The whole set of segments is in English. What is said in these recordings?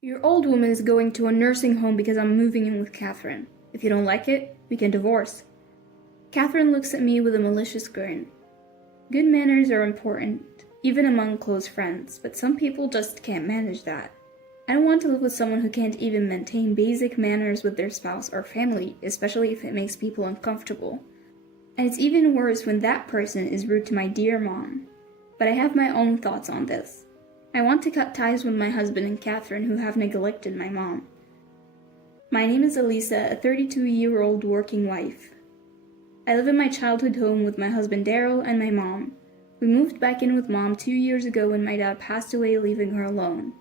Your old woman is going to a nursing home because I'm moving in with Catherine. If you don't like it, we can divorce. Catherine looks at me with a malicious grin. Good manners are important, even among close friends, but some people just can't manage that. I don't want to live with someone who can't even maintain basic manners with their spouse or family, especially if it makes people uncomfortable. And it's even worse when that person is rude to my dear mom. But I have my own thoughts on this. I want to cut ties with my husband and Catherine, who have neglected my mom. My name is Elisa, a 32-year-old working wife. I live in my childhood home with my husband Daryl and my mom. We moved back in with mom 2 years ago when my dad passed away, leaving her alone.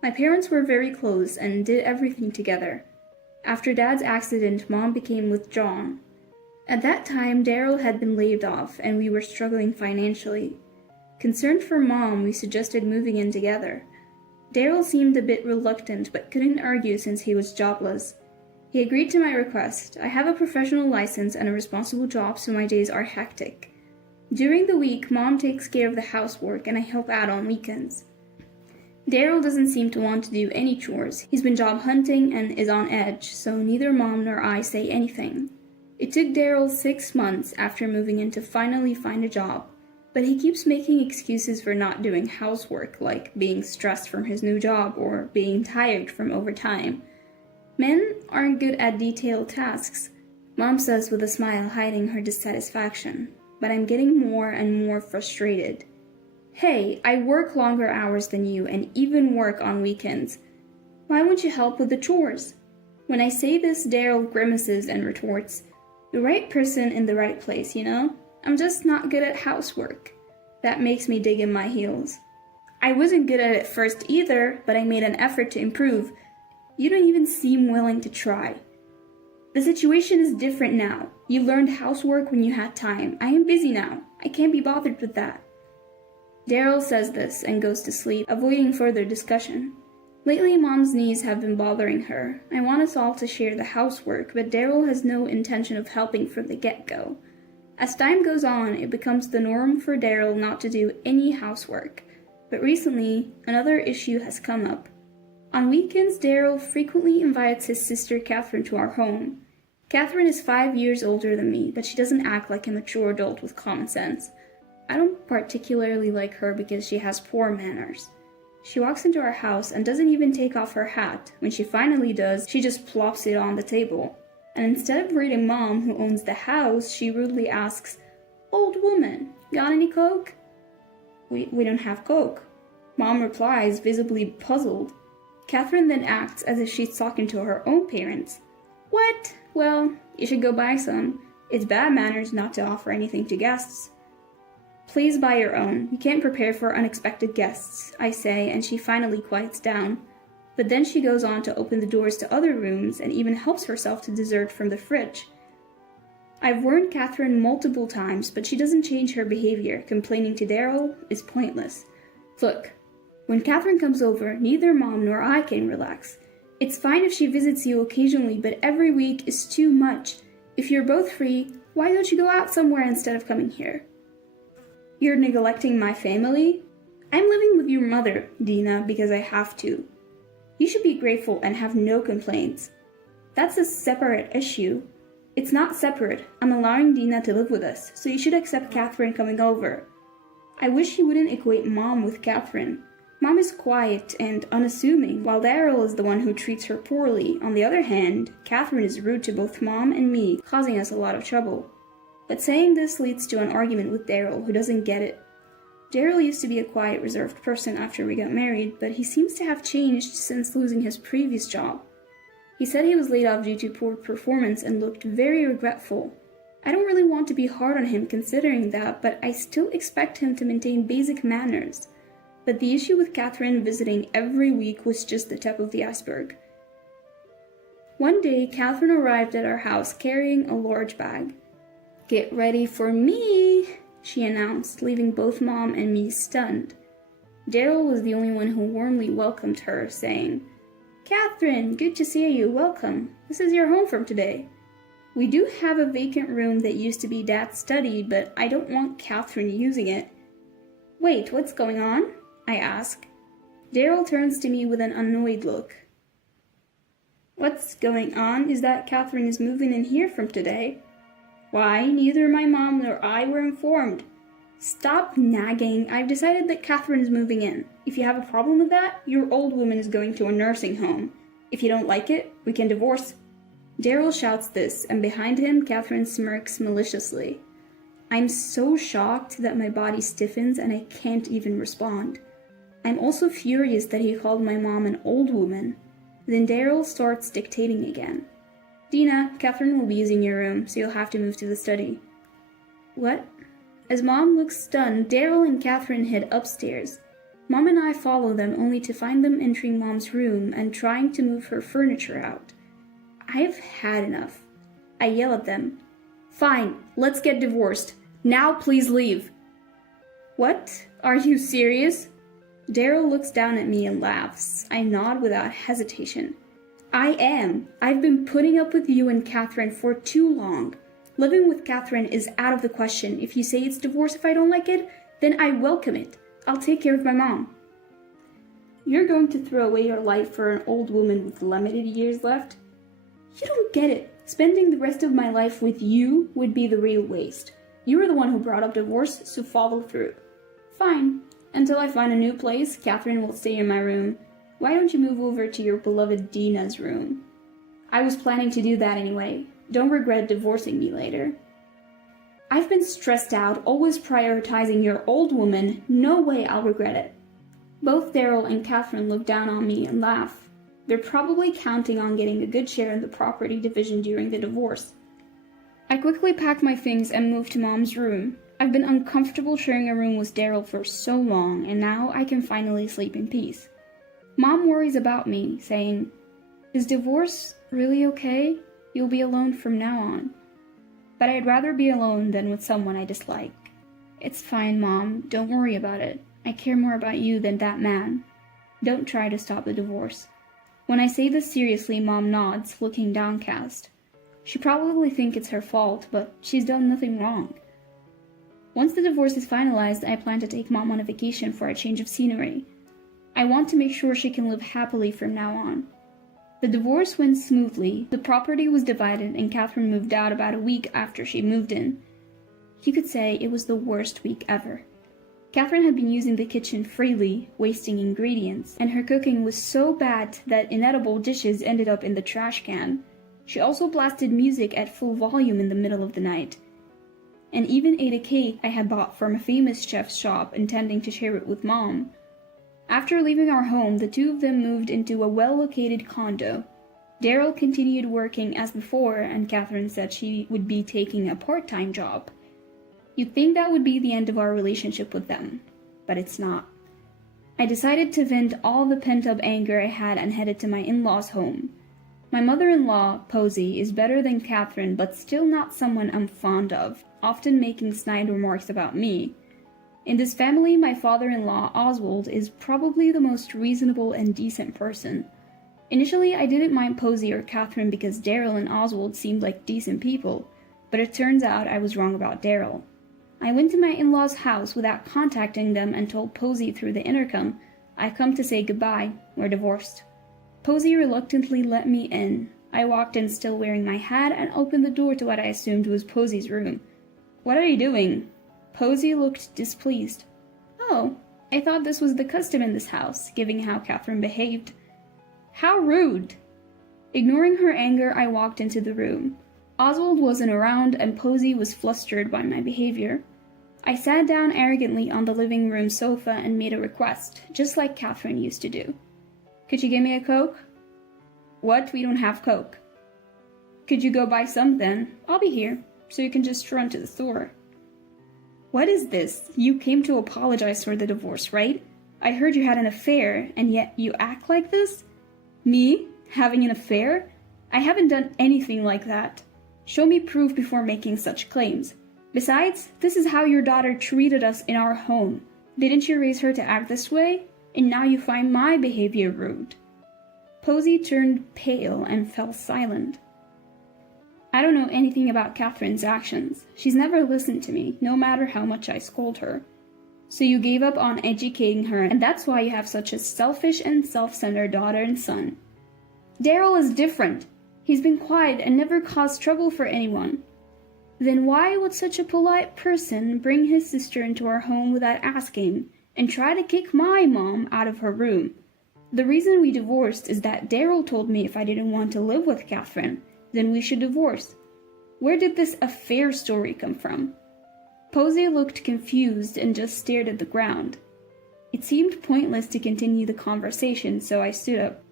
My parents were very close and did everything together. After dad's accident, mom became withdrawn. At that time, Daryl had been laid off and we were struggling financially. Concerned for mom, we suggested moving in together. Daryl seemed a bit reluctant but couldn't argue since he was jobless. He agreed to my request. I have a professional license and a responsible job, so my days are hectic. During the week, mom takes care of the housework and I help out on weekends. Daryl doesn't seem to want to do any chores. He's been job hunting and is on edge, so neither mom nor I say anything. It took Daryl 6 months after moving in to finally find a job. But he keeps making excuses for not doing housework, like being stressed from his new job or being tired from overtime. Men aren't good at detailed tasks, mom says with a smile hiding her dissatisfaction, but I'm getting more and more frustrated. Hey, I work longer hours than you and even work on weekends. Why won't you help with the chores? When I say this, Daryl grimaces and retorts, the right person in the right place, you know? I'm just not good at housework. That makes me dig in my heels. I wasn't good at it first either, but I made an effort to improve. You don't even seem willing to try. The situation is different now. You learned housework when you had time. I am busy now. I can't be bothered with that. Daryl says this and goes to sleep, avoiding further discussion. Lately, mom's knees have been bothering her. I want us all to share the housework, but Daryl has no intention of helping from the get-go. As time goes on, it becomes the norm for Daryl not to do any housework. But recently, another issue has come up. On weekends, Daryl frequently invites his sister Catherine to our home. Catherine is 5 years older than me, but she doesn't act like a mature adult with common sense. I don't particularly like her because she has poor manners. She walks into our house and doesn't even take off her hat. When she finally does, she just plops it on the table. And instead of greeting mom, who owns the house, she rudely asks, "Old woman, got any Coke?" We don't have Coke. Mom replies, visibly puzzled. Catherine then acts as if she's talking to her own parents. "What? Well, you should go buy some. It's bad manners not to offer anything to guests." "Please buy your own. You can't prepare for unexpected guests," I say, and she finally quiets down. But then she goes on to open the doors to other rooms and even helps herself to dessert from the fridge. I've warned Catherine multiple times, but she doesn't change her behavior. Complaining to Daryl is pointless. Look, when Catherine comes over, neither mom nor I can relax. It's fine if she visits you occasionally, but every week is too much. If you're both free, why don't you go out somewhere instead of coming here? You're neglecting my family? I'm living with your mother, Dina, because I have to. You should be grateful and have no complaints. That's a separate issue. It's not separate. I'm allowing Dina to live with us, so you should accept Catherine coming over. I wish you wouldn't equate mom with Catherine. Mom is quiet and unassuming, while Daryl is the one who treats her poorly. On the other hand, Catherine is rude to both mom and me, causing us a lot of trouble. But saying this leads to an argument with Daryl, who doesn't get it. Daryl used to be a quiet, reserved person after we got married, but he seems to have changed since losing his previous job. He said he was laid off due to poor performance and looked very regretful. I don't really want to be hard on him considering that, but I still expect him to maintain basic manners. But the issue with Catherine visiting every week was just the tip of the iceberg. One day, Catherine arrived at our house carrying a large bag. "Get ready for me," she announced, leaving both mom and me stunned. Daryl was the only one who warmly welcomed her, saying, "Catherine, good to see you, welcome. This is your home from today." We do have a vacant room that used to be Dad's study, but I don't want Catherine using it. "Wait, what's going on?" I ask. Daryl turns to me with an annoyed look. What's going on is that Catherine is moving in here from today. Why, neither my mom nor I were informed. Stop nagging. I've decided that Catherine is moving in. If you have a problem with that, your old woman is going to a nursing home. If you don't like it, we can divorce. Daryl shouts this, and behind him, Catherine smirks maliciously. I'm so shocked that my body stiffens and I can't even respond. I'm also furious that he called my mom an old woman. Then Daryl starts dictating again. Dina, Catherine will be using your room, so you'll have to move to the study. What? As Mom looks stunned, Daryl and Catherine head upstairs. Mom and I follow them only to find them entering Mom's room and trying to move her furniture out. I've had enough. I yell at them. Fine, let's get divorced. Now please leave. What? Are you serious? Daryl looks down at me and laughs. I nod without hesitation. I am. I've been putting up with you and Catherine for too long. Living with Catherine is out of the question. If you say it's divorce if I don't like it, then I welcome it. I'll take care of my mom. You're going to throw away your life for an old woman with limited years left? You don't get it. Spending the rest of my life with you would be the real waste. You were the one who brought up divorce, so follow through. Fine. Until I find a new place, Catherine will stay in my room. Why don't you move over to your beloved Dina's room? I was planning to do that anyway. Don't regret divorcing me later. I've been stressed out, always prioritizing your old woman. No way I'll regret it. Both Daryl and Catherine look down on me and laugh. They're probably counting on getting a good share in the property division during the divorce. I quickly pack my things and move to Mom's room. I've been uncomfortable sharing a room with Daryl for so long, and now I can finally sleep in peace. Mom worries about me, saying, Is divorce really okay? You'll be alone from now on. But I'd rather be alone than with someone I dislike. It's fine, Mom. Don't worry about it. I care more about you than that man. Don't try to stop the divorce. When I say this seriously, Mom nods, looking downcast. She probably thinks it's her fault, but she's done nothing wrong. Once the divorce is finalized, I plan to take Mom on a vacation for a change of scenery. I want to make sure she can live happily from now on. The divorce went smoothly. The property was divided and Catherine moved out about a week after she moved in. You could say it was the worst week ever. Catherine had been using the kitchen freely, wasting ingredients, and her cooking was so bad that inedible dishes ended up in the trash can. She also blasted music at full volume in the middle of the night, and even ate a cake I had bought from a famous chef's shop, intending to share it with Mom. After leaving our home, the two of them moved into a well-located condo. Daryl continued working as before, and Catherine said she would be taking a part-time job. You'd think that would be the end of our relationship with them, but it's not. I decided to vent all the pent-up anger I had and headed to my in-laws' home. My mother-in-law, Posey, is better than Catherine, but still not someone I'm fond of, often making snide remarks about me. In this family, my father-in-law, Oswald, is probably the most reasonable and decent person. Initially, I didn't mind Posey or Catherine because Daryl and Oswald seemed like decent people, but it turns out I was wrong about Daryl. I went to my in-laws' house without contacting them and told Posey through the intercom, I've come to say goodbye, we're divorced. Posey reluctantly let me in. I walked in still wearing my hat and opened the door to what I assumed was Posey's room. What are you doing? Posey looked displeased. Oh, I thought this was the custom in this house, given how Catherine behaved. How rude! Ignoring her anger, I walked into the room. Oswald wasn't around and Posey was flustered by my behavior. I sat down arrogantly on the living room sofa and made a request, just like Catherine used to do. Could you give me a Coke? What? We don't have Coke. Could you go buy some then? I'll be here, so you can just run to the store. What is this? You came to apologize for the divorce, right? I heard you had an affair, and yet you act like this? Me? Having an affair? I haven't done anything like that. Show me proof before making such claims. Besides, this is how your daughter treated us in our home. Didn't you raise her to act this way? And now you find my behavior rude. Posey turned pale and fell silent. I don't know anything about Catherine's actions. She's never listened to me, no matter how much I scold her. So you gave up on educating her, and that's why you have such a selfish and self-centered daughter and son. Daryl is different. He's been quiet and never caused trouble for anyone. Then why would such a polite person bring his sister into our home without asking and try to kick my mom out of her room? The reason we divorced is that Daryl told me if I didn't want to live with Catherine, then we should divorce. Where did this affair story come from? Posey looked confused and just stared at the ground. It seemed pointless to continue the conversation, so I stood up.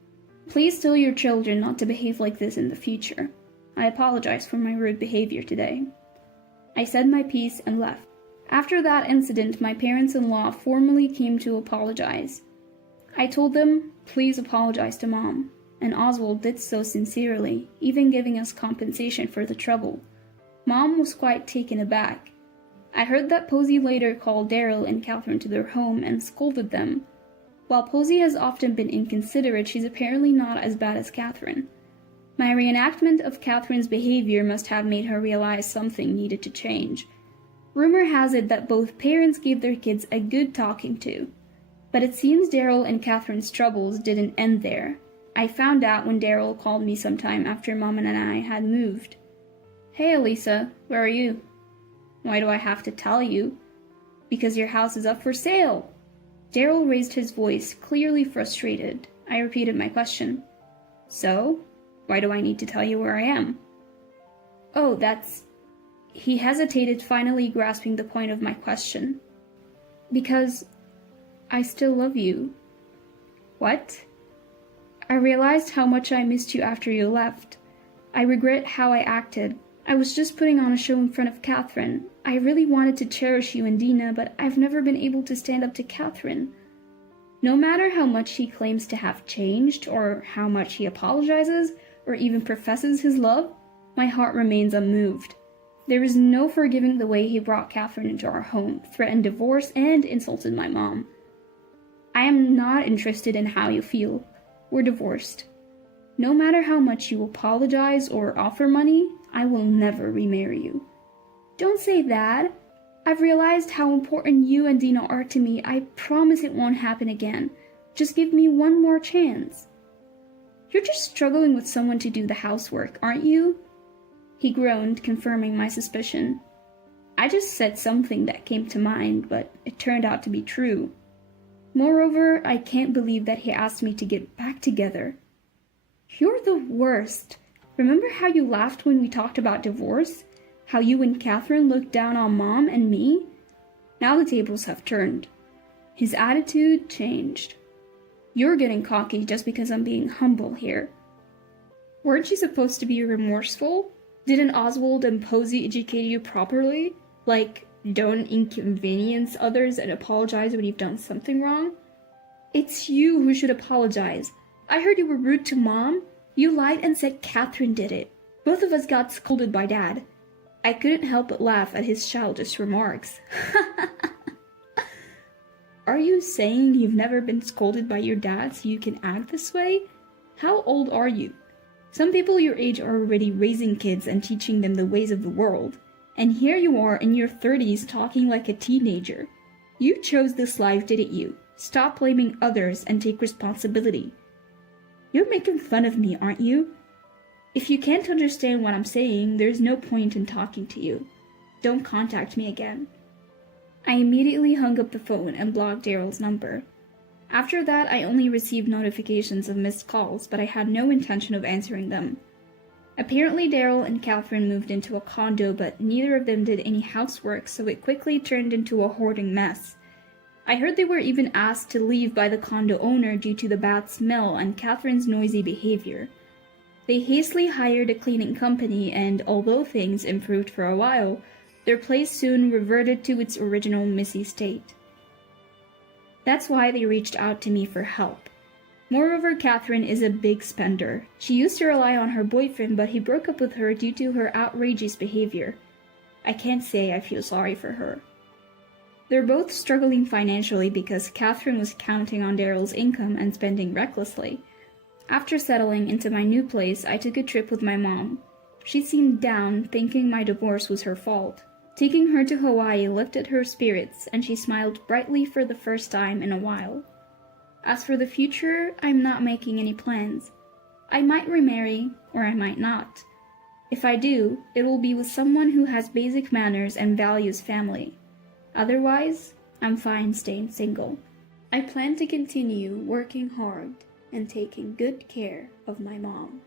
Please tell your children not to behave like this in the future. I apologize for my rude behavior today. I said my piece and left. After that incident, my parents-in-law formally came to apologize. I told them, please apologize to Mom, and Oswald did so sincerely, even giving us compensation for the trouble. Mom was quite taken aback. I heard that Posey later called Daryl and Catherine to their home and scolded them. While Posey has often been inconsiderate, she's apparently not as bad as Catherine. My reenactment of Catherine's behavior must have made her realize something needed to change. Rumor has it that both parents gave their kids a good talking to. But it seems Daryl and Catherine's troubles didn't end there. I found out when Daryl called me sometime after Mom and I had moved. Hey Elisa, where are you? Why do I have to tell you? Because your house is up for sale. Daryl raised his voice, clearly frustrated. I repeated my question. So? Why do I need to tell you where I am? Oh, that's... He hesitated, finally grasping the point of my question. Because I still love you. What? I realized how much I missed you after you left. I regret how I acted. I was just putting on a show in front of Catherine. I really wanted to cherish you and Dina, but I've never been able to stand up to Catherine. No matter how much he claims to have changed, or how much he apologizes, or even professes his love, my heart remains unmoved. There is no forgiving the way he brought Catherine into our home, threatened divorce, and insulted my mom. I am not interested in how you feel. We're divorced. No matter how much you apologize or offer money, I will never remarry you. Don't say that. I've realized how important you and Dina are to me. I promise it won't happen again. Just give me one more chance. You're just struggling with someone to do the housework, aren't you? He groaned, confirming my suspicion. I just said something that came to mind, but it turned out to be true. Moreover, I can't believe that he asked me to get back together. You're the worst. Remember how you laughed when we talked about divorce? How you and Catherine looked down on Mom and me? Now the tables have turned. His attitude changed. You're getting cocky just because I'm being humble here. Weren't you supposed to be remorseful? Didn't Oswald and Posey educate you properly? Like, don't inconvenience others and apologize when you've done something wrong? It's you who should apologize. I heard you were rude to Mom. You lied and said Catherine did it. Both of us got scolded by Dad. I couldn't help but laugh at his childish remarks. Are you saying you've never been scolded by your dad so you can act this way? How old are you? Some people your age are already raising kids and teaching them the ways of the world. And here you are in your 30s talking like a teenager. You chose this life, didn't you? Stop blaming others and take responsibility. You're making fun of me, aren't you? If you can't understand what I'm saying, there's no point in talking to you. Don't contact me again. I immediately hung up the phone and blocked Daryl's number. After that, I only received notifications of missed calls, but I had no intention of answering them. Apparently, Daryl and Catherine moved into a condo, but neither of them did any housework, so it quickly turned into a hoarding mess. I heard they were even asked to leave by the condo owner due to the bad smell and Catherine's noisy behavior. They hastily hired a cleaning company, and although things improved for a while, their place soon reverted to its original messy state. That's why they reached out to me for help. Moreover, Catherine is a big spender. She used to rely on her boyfriend, but he broke up with her due to her outrageous behavior. I can't say I feel sorry for her. They're both struggling financially because Catherine was counting on Daryl's income and spending recklessly. After settling into my new place, I took a trip with my mom. She seemed down, thinking my divorce was her fault. Taking her to Hawaii lifted her spirits, and she smiled brightly for the first time in a while. As for the future, I'm not making any plans. I might remarry, or I might not. If I do, it will be with someone who has basic manners and values family. Otherwise, I'm fine staying single. I plan to continue working hard and taking good care of my mom.